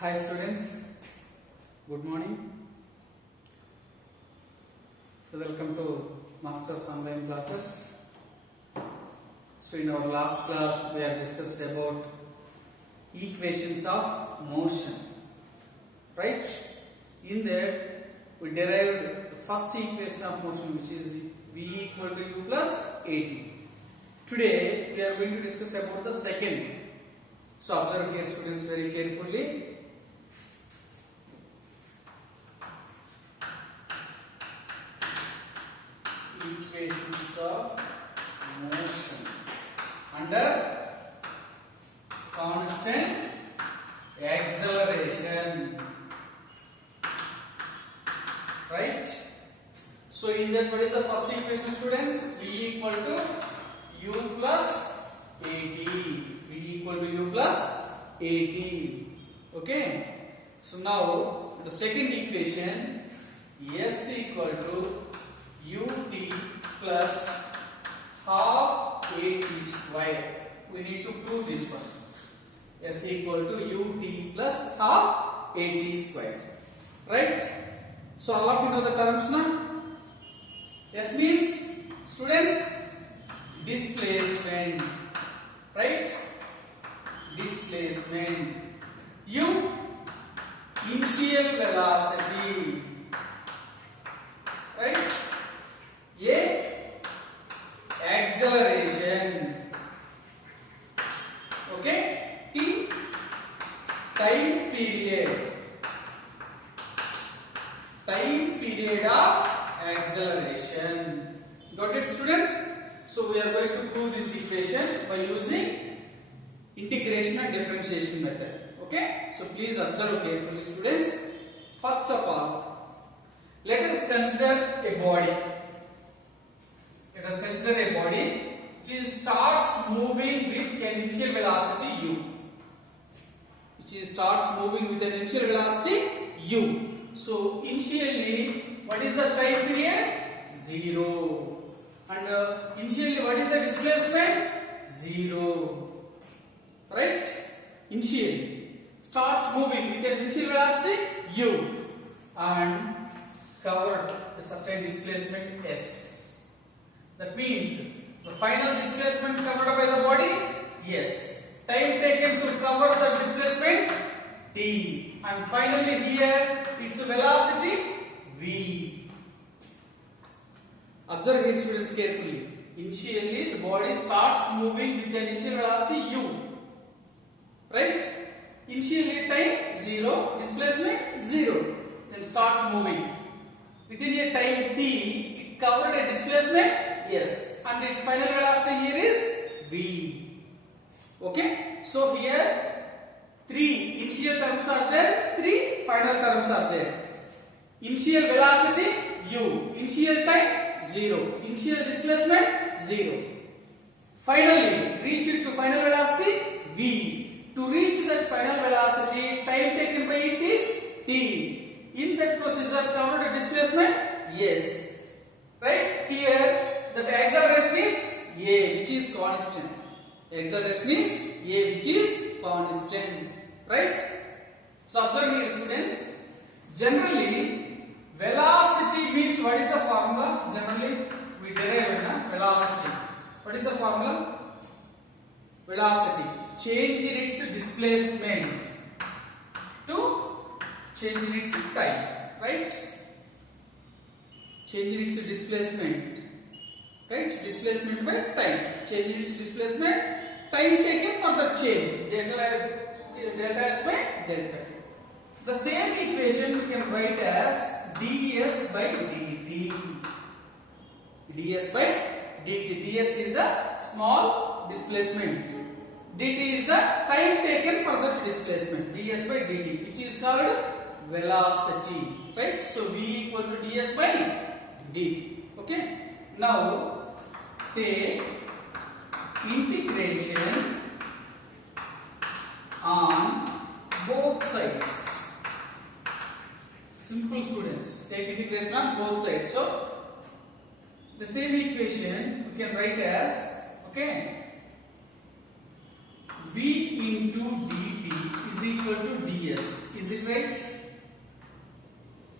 Hi students, good morning. Welcome to Masters Online classes. So in our last class we have discussed about equations of motion, right? In that we derived the first equation of motion, which is V equal to U plus AT. Today we are going to discuss about the second. So observe here students very carefully. Equations of motion under constant acceleration, right? So in that, what is the first equation students? V equal to U plus AT. V equal to U plus AT. Okay. So now the second equation, S equal to ut plus half AT square. We need to prove this one. S equal to ut plus half AT square. Right? So all of you know the terms now. S means students displacement. Right? Displacement. U initial velocity. Right? A acceleration. Okay. T time period. Time period of acceleration. Got it students? So we are going to prove this equation by using integration and differentiation method. Okay. So please observe carefully students. First of all, let us consider a body. Let us consider a body which starts moving with an initial velocity u. Which starts moving with an initial velocity u. So initially, what is the time period? 0. And initially, what is the displacement? 0. Right? Initially starts moving with an initial velocity u and covered a certain displacement s. That means the final displacement covered by the body s. Time taken to cover the displacement t. And finally here its velocity v. Observe here students carefully. Initially the body starts moving with an initial velocity u. Right? Initially time 0, displacement 0. Then starts moving. Within a time t, it covered a displacement s, and its final velocity here is v. Okay? So here 3 initial terms are there, 3 final terms are there. Initial velocity u, initial time 0, initial displacement 0. Finally, reach it to final velocity v. To reach that final velocity, time taken by it is t. In that procedure, covered a displacement? Yes. Right? Here, the acceleration is a, which is constant. Acceleration is a, which is constant. Right? So, observe here, students. Generally, velocity means what is the formula? Generally, we derive velocity. What is the formula? Velocity. Change in its displacement to change in its time, right? Change in its displacement, right? Displacement by time. Change in its displacement, time taken for the change. Delta S by delta. The same equation we can write as ds by dt. ds by dt. ds is the small displacement. dt is the time taken for that displacement. ds by dt, which is called velocity, right? So v equal to ds by dt. Okay. Now take integration on both sides. Simple students. Take integration on both sides. So the same equation we can write as, okay, v into dt is is equal to ds. Is it right?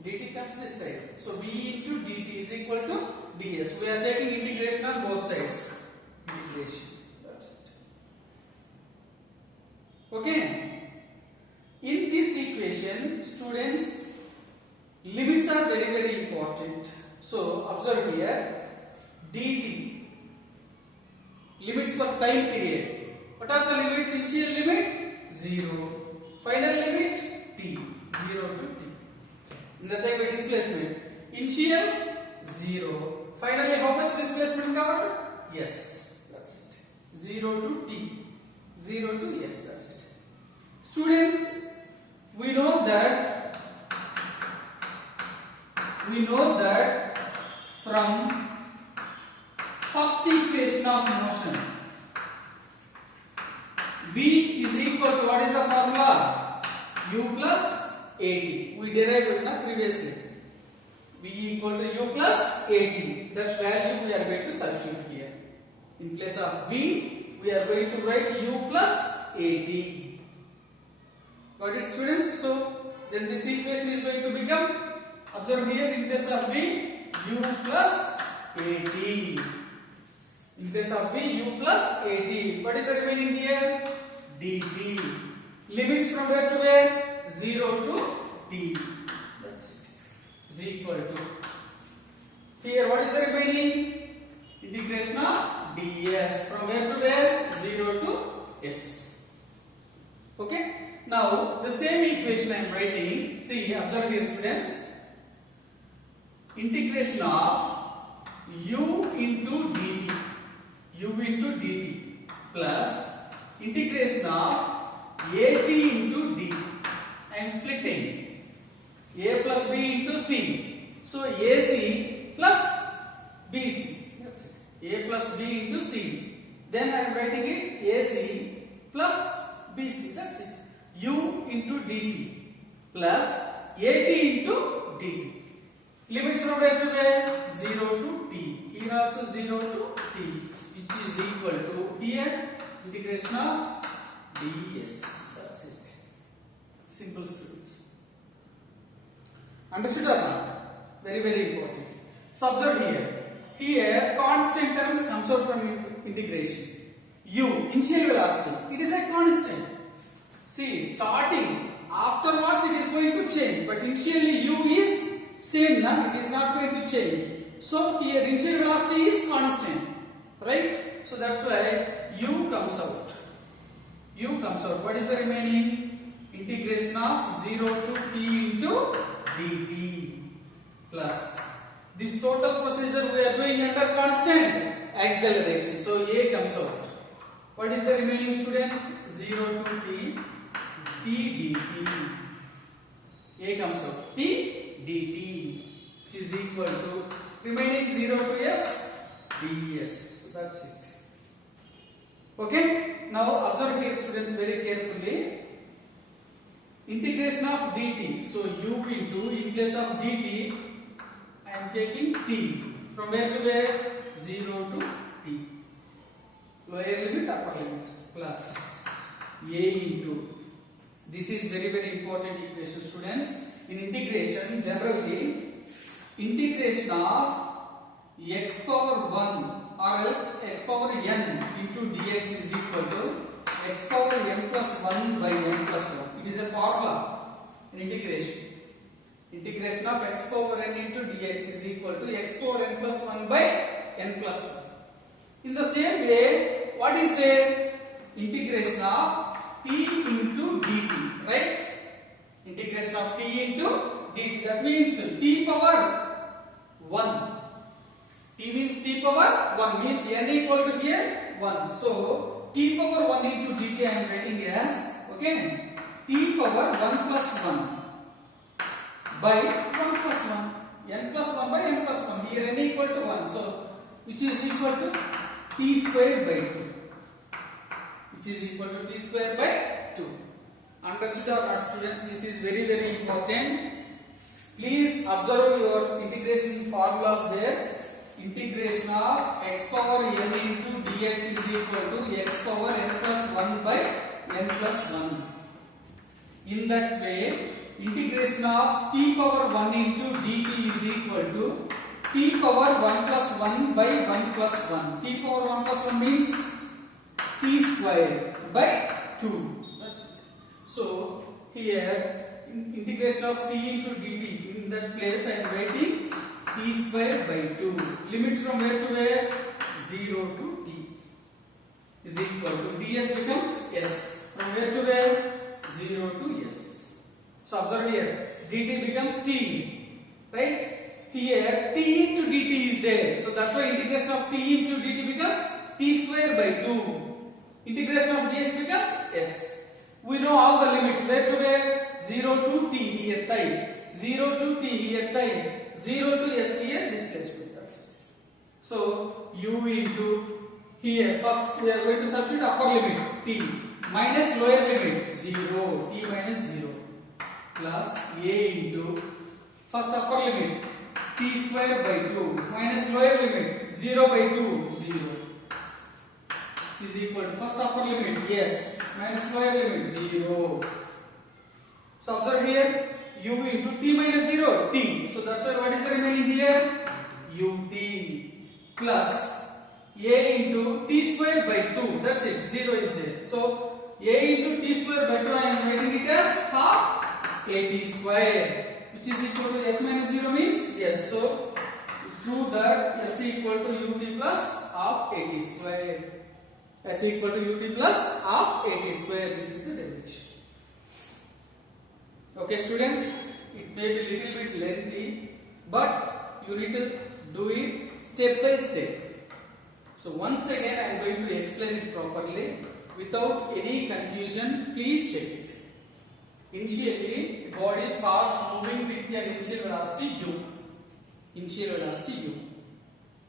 dt comes this side. So v into dt is equal to ds. We are taking integration on both sides. Integration. That's it. Okay. In this equation, students, limits are very important. So observe here, dt, limits for time period. What are the limits? Initial limit 0, final limit t, 0 to t. In the same way, displacement, initial 0, finally how much displacement covered? Yes, that's it. 0 to t, 0 to yes, that's it. Students, we know that from first equation of motion, v is equal to, what is the formula? U plus at. We derived it previously. V equal to u plus at. That value we are going to substitute here. In place of v, we are going to write u plus at. Got it, students? So then this equation is going to become, observe here, in place of v, u plus at. In place of v, u plus at. What is the remaining here? dt. Limits from where to where? 0 to t. That's it. Is equal to. Here, what is the remaining? Integration of ds. From where to where? 0 to s. Okay. Now, the same equation I am writing. See, observe here, students. Integration of u into dt. U into dt plus integration of at into dt. I am splitting a plus b into c. So ac plus bc. That's it. A plus b into c. Then I am writing it ac plus bc. That's it. U into dt plus at into dt. Limits from where to where? 0 to t. Here also 0 to t, which is equal to here integration of ds. That's it. Simple, students. Understood or not? Very important. So observe here. Here constant terms comes out from integration. U, initial velocity, it is a constant. See, starting, afterwards it is going to change, but initially u is same, it is not going to change. So here initial velocity is constant, right? So that's why u comes out. U comes out. What is the remaining? Integration of 0 to t into dt plus this total procedure we are doing under constant acceleration. So a comes out. What is the remaining, students? 0 to t dt. A comes out. T dt, which is equal to remaining 0 to s ds. That's it. Okay. Now observe here, students, very carefully. Integration of dt. So u into, in place of dt, I am taking t. From where to where? 0 to t. Lower limit, upper limit. Plus a into. This is very important equation, students. In integration, generally, integration of x power 1 or else x power n into dx is equal to x power n plus 1 by n plus 1. It is a formula in integration. Integration of x power n into dx is equal to x power n plus 1 by n plus 1. In the same way, what is there? Integration of t into dt, right? Integration of t into dt. That means t power 1. T means t power 1 means n equal to here 1. So t power 1 into dt I am writing as, okay, t power 1 plus 1 by 1 plus 1. N plus 1 by n plus 1. Here n equal to 1. So which is equal to t square by 2. Which is equal to t square by 2. Understood or not, students? This is very important. Please observe your integration formulas there. Integration of x power n into dx is equal to x power n plus 1 by n plus 1. In that way, integration of t power 1 into dt is equal to t power 1 plus 1 by 1 plus 1. T power 1 plus 1 means t square by 2. That's it. So here integration of t into dt, in that place I am writing t square by 2. Limits from where to where? 0 to t is equal to ds becomes s. From where to where? 0 to s. So observe here, dt becomes t, right? Here t into dt is there, so that's why integration of t into dt becomes t square by 2. Integration of ds becomes s. We know all the limits. Where to where? 0 to t here type, 0 to t here type, 0 to s here displacement. That's it. So u into here, first we are going to substitute upper limit t minus lower limit 0, t minus 0 plus a into first upper limit t square by 2 minus lower limit 0 by 2, 0, which is equal to first upper limit yes minus lower limit 0. So observe here, u into t minus 0, t. So that's why what is the remaining here? ut plus a into t square by 2. That's it, 0 is there. So a into t square by 2 I am writing it as half at square, which is equal to s minus 0 means yes. So prove that s equal to ut plus half at square. S equal to ut plus half at square. This is the derivation. Okay students, it may be little bit lengthy, but you need to do it step by step. So once again I am going to explain it properly without any confusion. Please check it. Initially, the body starts moving with an initial velocity u. Initial velocity u.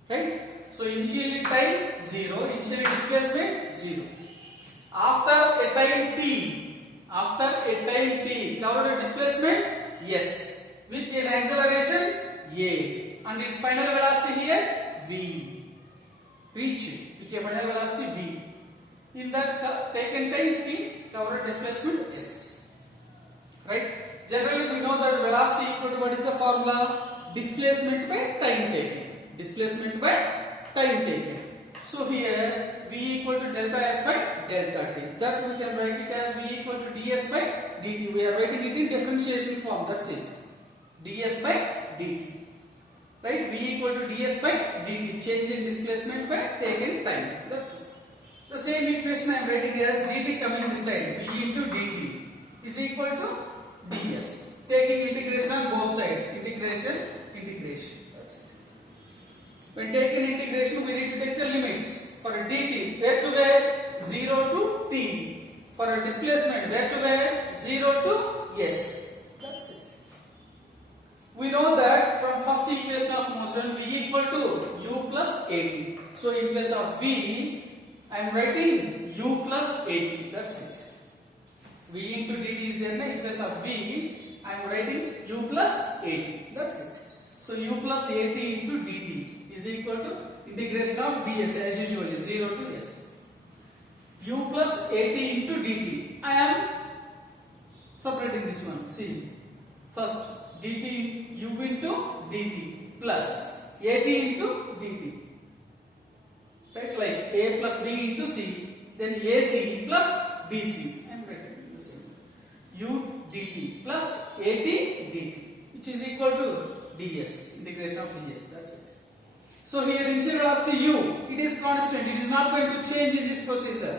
Right? So initially time 0, initially displacement 0. After a time t, covered displacement yes, with an acceleration a, and its final velocity here v. Reaching with a final velocity v. In that taken time t, covered displacement s. Right? Generally we know that velocity equal to what is the formula? Displacement by time taken. Displacement by time taken. So here v equal to delta s by delta t. That we can write it as v equal to ds by dt. We are writing it in differentiation form. That's it. ds by dt. Right? v equal to ds by dt. Change in displacement by taken time. That's it. The same equation I am writing as dt coming this side. v into dt is equal to ds. Taking integration on both sides. Integration. That's it. When taken integration, we need to take the limits. For dt, where to where? 0 to t. For a displacement, where to where? 0 to s. That's it. We know that from first equation of motion, v equal to u plus at. So in place of v, I am writing u plus at. That's it. v into dt is there. In place of v, I am writing u plus at. That's it. So u plus at into dt is equal to integration of ds as usual 0 to s. U plus at into dt. I am separating this one. See, first dt u into dt plus at into dt. Right, like a plus b into c, then ac plus bc. I am writing the same. U dt plus at dt, which is equal to ds, integration of ds. That's it. So here initial velocity u, it is constant. It is not going to change in this procedure.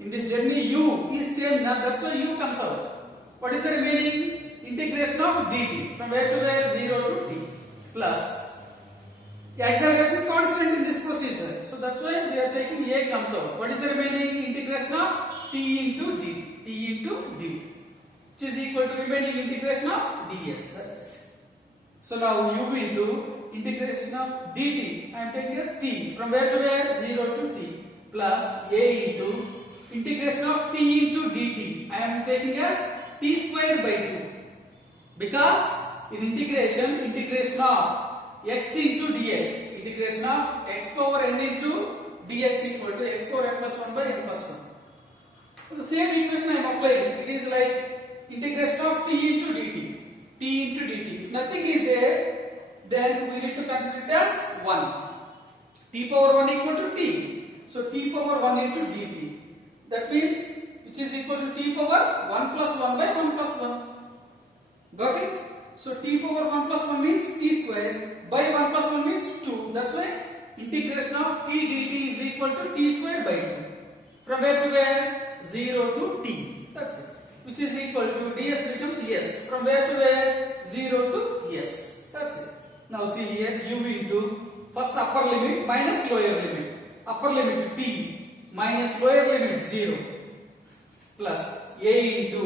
In this journey u is same. That's why u comes out. What is the remaining? Integration of dt from where to where? 0 to t plus the acceleration constant in this procedure. So that's why we are taking a comes out. What is the remaining? Integration of t into dt. T into dt, which is equal to remaining integration of ds. That's it. So now u into integration of dt, I am taking as t from where to where? 0 to t plus a into integration of t into dt, I am taking as t square by 2, because in integration of x into dx, integration of x power n into dx equal to x power n plus 1 by n plus 1. The same equation I am applying. It is like integration of t into dt. T into dt. If nothing is there, then we need to consider it as 1. T power 1 equal to t. So t power 1 into dt. That means which is equal to t power 1 plus 1 by 1 plus 1. Got it? So t power 1 plus 1 means t square by 1 plus 1 means 2. That's why integration of t dt is equal to t square by 2. From where to where? 0 to t. That's it. Which is equal to ds becomes s. From where to where? 0 to s. That's it. Now see here u into first upper limit minus lower limit. Upper limit t minus lower limit 0 plus a into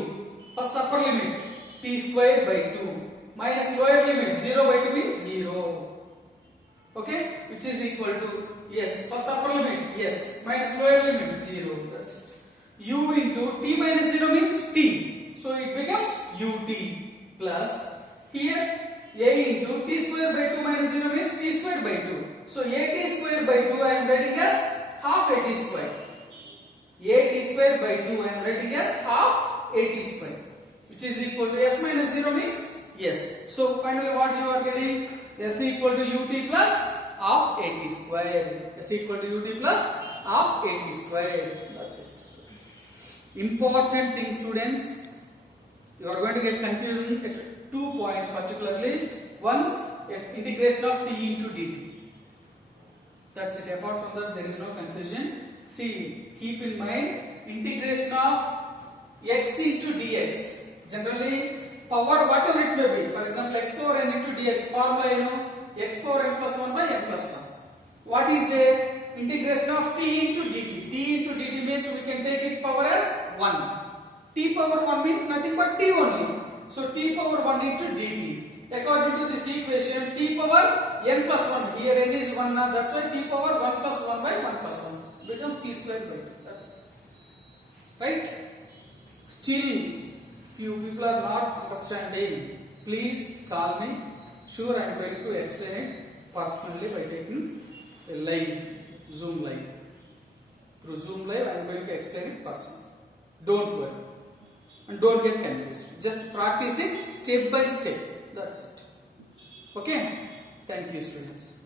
first upper limit t square by 2 minus lower limit 0 by 2 means 0. Okay, which is equal to yes, first upper limit yes minus lower limit 0. That's it. U into t minus 0 means t, so it becomes ut plus here a into t square by 2 minus 0 means t square by 2. So at square by 2 I am writing as half at square. At square by 2 I am writing as half at square, which is equal to s minus 0 means yes. So finally what you are getting? S equal to ut plus half at square. S equal to ut plus half at square. That's it. Important thing, students, you are going to get confusion at 2 points particularly. One, at integration of t into dt. That's it. Apart from that, there is no confusion. See, keep in mind integration of x into dx. Generally, power whatever it may be. For example, x power n into dx formula you know x power n plus 1 by n plus 1. What is the integration of t into dt? T into dt means we can take it power as 1. T power 1 means nothing but t only. So t power 1 into dt. According to this equation, t power n plus 1. Here n is 1 now. That's why t power 1 plus 1 by 1 plus 1 becomes t square by 2. That's it. Right? Still, few people are not understanding. Please call me. Sure, I am going to explain it personally by taking a live, Zoom live. Through Zoom live, I am going to explain it personally. Don't worry. And don't get confused. Just practice it step by step. That's it. Okay? Thank you, students.